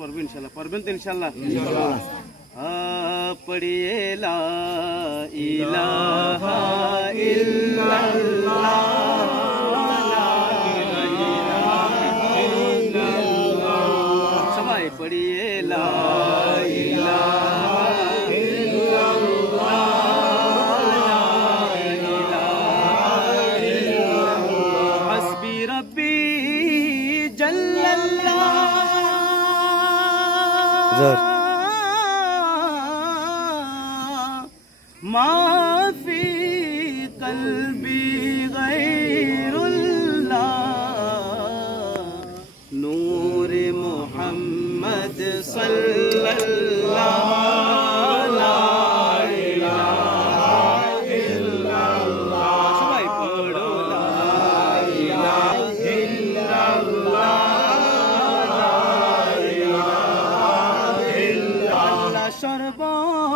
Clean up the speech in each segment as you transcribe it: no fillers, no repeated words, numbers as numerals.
পড়বেন ইনশাআল্লাহ, পড়বেন তো ইনশাআল্লাহ। পড়িয়ে লা ইলাহা ইল্লাল্লাহ, সবাই পড়িয়ে লা ইলাহা ইল্লাল্লাহ, হাসবি রব্বি জাল্লাল্লাহ, মাফি কলবি গায়রুল্লাহ, নূরে মুহাম্মদ সাল্লাল্লাহ, লা ইলাহা ইল্লাল্লাহ, সবাই পড়ো লা ইলাহা ইল্লাল্লাহ, সর্বশক্তিমান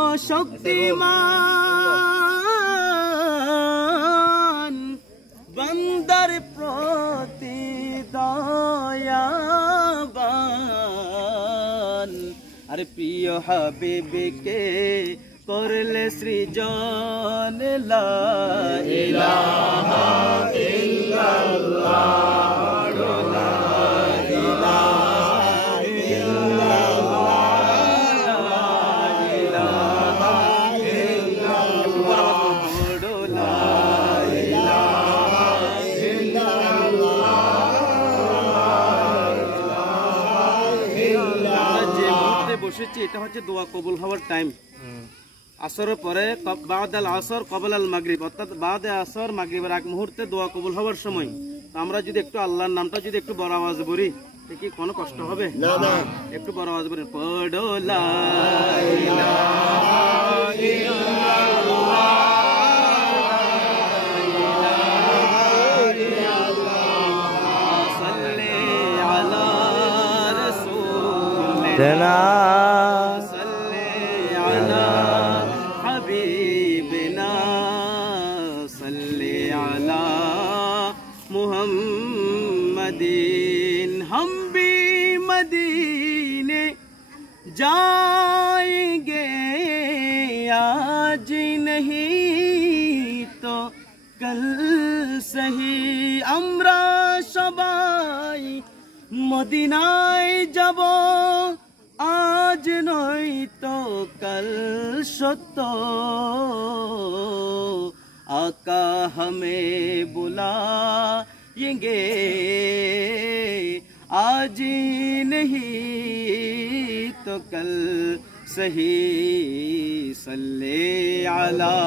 বন্দার প্রতি দয়াবান, আরে প্রিয় হাবিবকে করলে সৃজন, লা ইলাহা ইল্লাল্লাহ, বসেছি এটা হচ্ছে দোয়া কবুল হওয়ার টাইম। আসরের পরে বাদাল আসর কবল আল মাগরিব, অর্থাৎ বাদে আসর মাগরিবের আগ মুহূর্তে দোয়া কবুল হওয়ার সময় আমরা যদি একটু আল্লাহর নামটা যদি একটু বড় আওয়াজ বলি কি কোনো কষ্ট হবে না? একটু বড় আওয়াজ বলি, পড়ো লা ইলাহা ইল্লাল্লাহ, সাল্লি আলা রাসূলিনা, সাল্লি আলা হাবিবিনা, সাল্লি আলা মুহাম্মাদিন, हम भी मदीने जाएंगे आज नहीं तो कल सही, আমরা সবাই মদিনায় যাব, আজ নয় তো কাল সত্য, आका हमें बुलाएंगे आज नहीं तो कल सही, सल्ले अला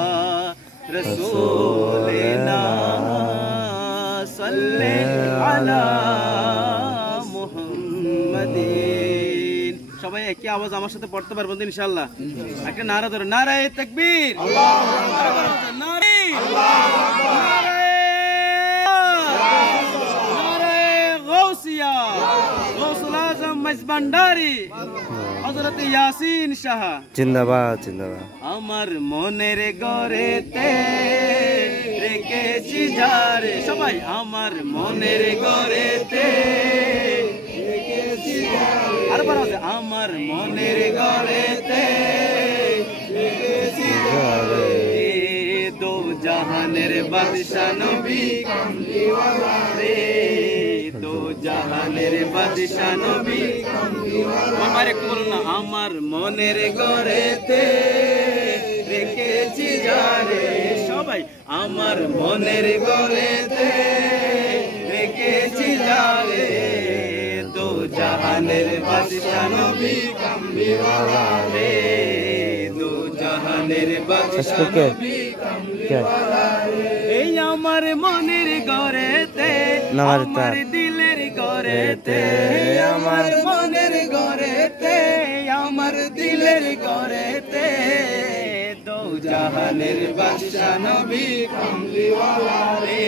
रसूलिना, सल्ले अला मुहम्मदिन। সবাই একই আওয়াজ আমার সাথে পড়তে পারবেন ইনশাআল্লাহ। একটা নারা ধরো, নারায়ে তাকবীর, আল্লাহু আকবার, নারে আল্লাহু আকবার, নারায়ে গাউসিয়া, গাউসুল আজম মজবান্ডারি হযরত ইয়াসিন শাহ জিন্দাবাদ, জিন্দাবাদ। আমার মনের ঘরেতে রেখেছি যারে, সবাই আমার মনের ঘরেতে রেখেছি যারে, আর বড় আছে, আমার মনের ঘরেতে রেখেছি যারে, দো জাহানের বাদশা নবী কামলিওয়ালা রে, দো জাহানের বাদশা নবী কামলিওয়ালা, আমার একটু বলুন না, আমার মনের ঘরেতে রেখেছি যারে, সবাই আমার মনের ঘরেতে রেখেছি যারে, দো জাহানের বাদশা নবী কামলিওয়ালা রে, দো জাহানের বাদশা নবী কামলিওয়ালা রে, এই আমার মনের ঘরেতে, আমার দিলের ঘরেতে, আমার মনের ঘরেতে, আমার দিলের ঘরেতে, দো জাহানের বাদশা নবী কামলিওয়ালা রে,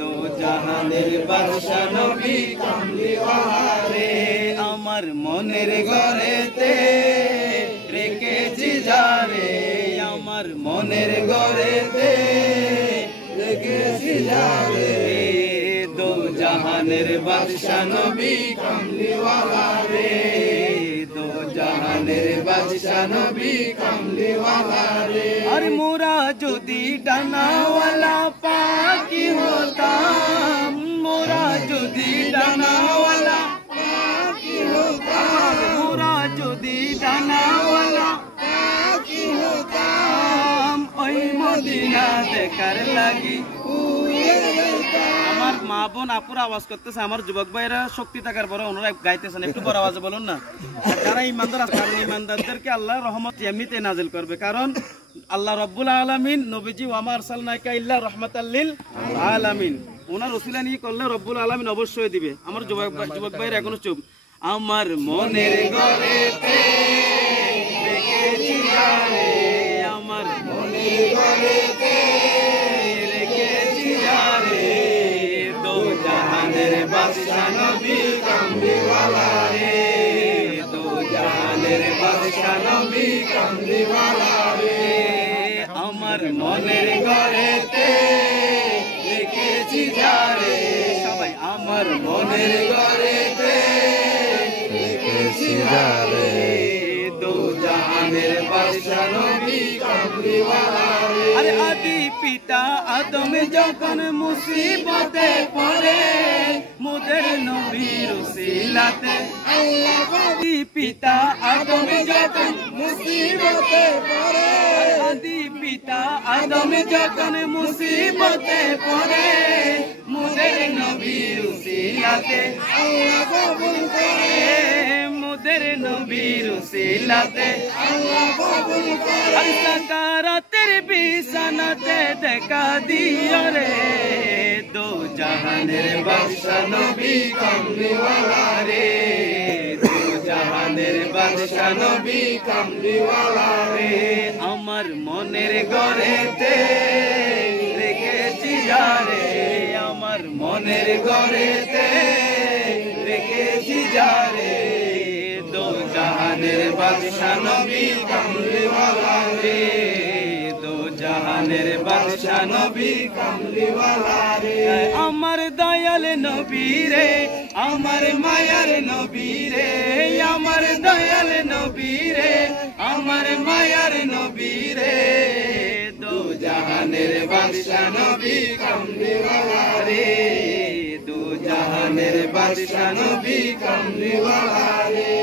দো জাহানের বাদশা নবী কামলিওয়ালা রে, আমার মনের ঘরেতে রেখেছি যারে, আমার মনের ঘরেতে রেখেছি যারে, দো জাহানের বাদশা নবী কামলিওয়ালা রে, দো জাহানের বাদশা নবী কামলিওয়ালা রে। আর মোরা যদি ডানাওয়ালা পাখি হতাম, মোরা যদি ডানাওয়ালা পাখি হতাম, মোরা যদি ডানাওয়ালা পাখি হতাম, ওই মদিনা দেখার লাগি। আমার মা বোন আপুরা আওয়াজ করতেছে, আমার যুবক ভাইরা শক্তি থাকার পরে ওনারা গাইতেছেন, একটু বড় আওয়াজে বলুন না। যারা ইমানদার আছে, কারণ ইমানদারদেরকে আল্লাহ রহমত এমনিতে নাজিল করবে, কারণ আল্লাহ রব্বুল আলামিন নবীজি ওয়ামা আরসালনাকা ইল্লা রাহমাতাল লিল আলামিন, ওনার ওসিলা নিয়ে করলে রব্বুল আলামিন অবশ্যই দিবে। আমার যুবক ভাইরা এখনো চুপ। আমার মনের ঘরেতে রেখেছি যারে, আমার মনের ঘরেতে রেখেছি যারে, দো জাহানের বাদশা নবী কামলিওয়ালা রে, দো জাহানের বাদশা নবী কামলিওয়ালা রে। আমার মনের ঘরেতে রেখেছি যারে, সবাই আমার মনের ঘরেতে রেখেছি যারে, দো জাহানের বাদশা নবী কামলিওয়ালা রে। আরে আদি পিতা আদম যখন মুসিবতে পড়ে, মোদের নবীর উসিলাতে আল্লাহ। আদি পিতা আদম যখন মুসিবতে পড়ে, আদি পিতা আদম যখন মুসিবতে পড়ে, মোদের নবীর উসিলাতে আল্লাহ কবুল করে, মোদের নবীর উসিলাতে আল্লাহ কবুল করে। আর সাকারাতের বিছানাতে দেখা দিও রে, দো জাহানের বাদশা নবী কামলিওয়ালা রে, দো জাহানের বাদশা নবী কামলিওয়ালা রে। আমার মনের ঘরেতে রেখেছি যারে, আমার মনের ঘরেতে রেখেছি যারে, দো জাহানের বাদশা নবী কামলিওয়ালা রে, দো জাহানের বাদশা নবী কামলিওয়ালা রে। আমার দয়াল নবী রে, আমার মায়ার নবী রে, আমার দয়াল নবী রে, আমার মায়ার নবী রে, দো জাহানের বাদশা নবী কামলিওয়ালা রে, দো জাহানের বাদশা নবী কামলিওয়ালা রে।